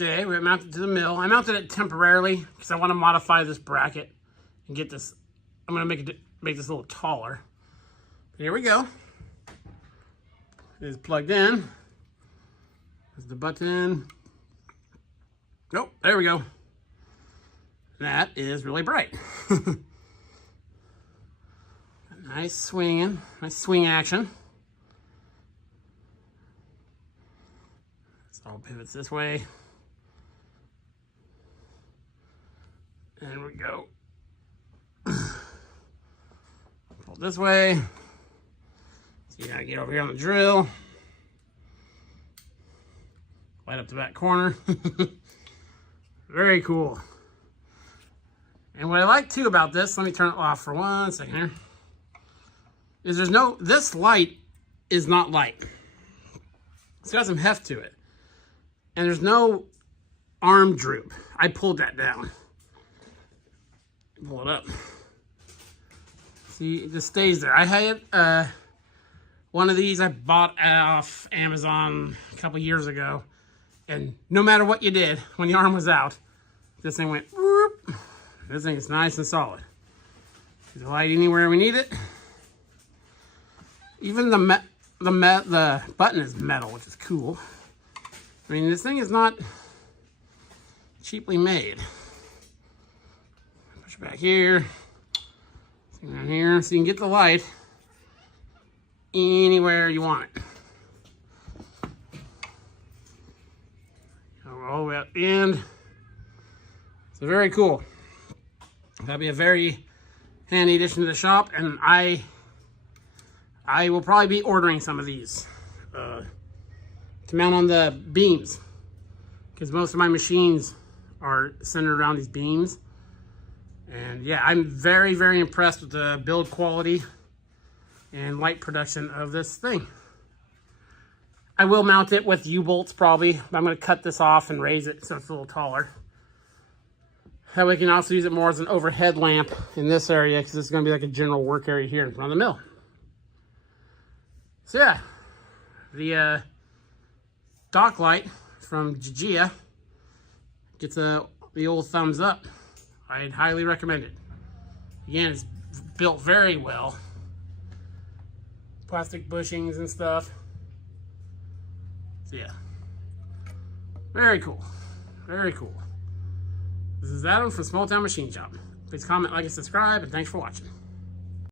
Okay, we mounted it to the mill. I mounted it temporarily because I want to modify this bracket and get this. I'm going to make this a little taller. Here we go. It is plugged in. There's the button. Nope, there we go. That is really bright. Nice swinging, nice swing action. So all pivots this way. And we go. Pull this way. So you gotta get over here on the drill. Light up the back corner. Very cool. And what I like too about this, let me turn it off for 1 second here, is this light is not light. It's got some heft to it. And there's no arm droop. I pulled that down. Pull it up. See, it just stays there. I had one of these I bought off Amazon a couple years ago. And no matter what you did, when the arm was out, this thing went whoop. This thing is nice and solid. There's a light anywhere we need it. Even the button is metal, which is cool. I mean, this thing is not cheaply made. Push it back here. Down here, so you can get the light anywhere you want it. All the way up the end. So very cool. That'll be a very handy addition to the shop, and I will probably be ordering some of these to mount on the beams, because most of my machines are centered around these beams. And yeah, I'm very, very impressed with the build quality and light production of this thing. I will mount it with U-bolts probably, but I'm going to cut this off and raise it so it's a little taller. That way we can also use it more as an overhead lamp in this area, because this is going to be like a general work area here in front of the mill. So yeah, the dock light from GJIA gets the old thumbs up. I'd highly recommend it. Again, it's built very well. Plastic bushings and stuff. So yeah, very cool, very cool. This is Adam from Small Town Machine Shop. Please comment, like, and subscribe, and thanks for watching.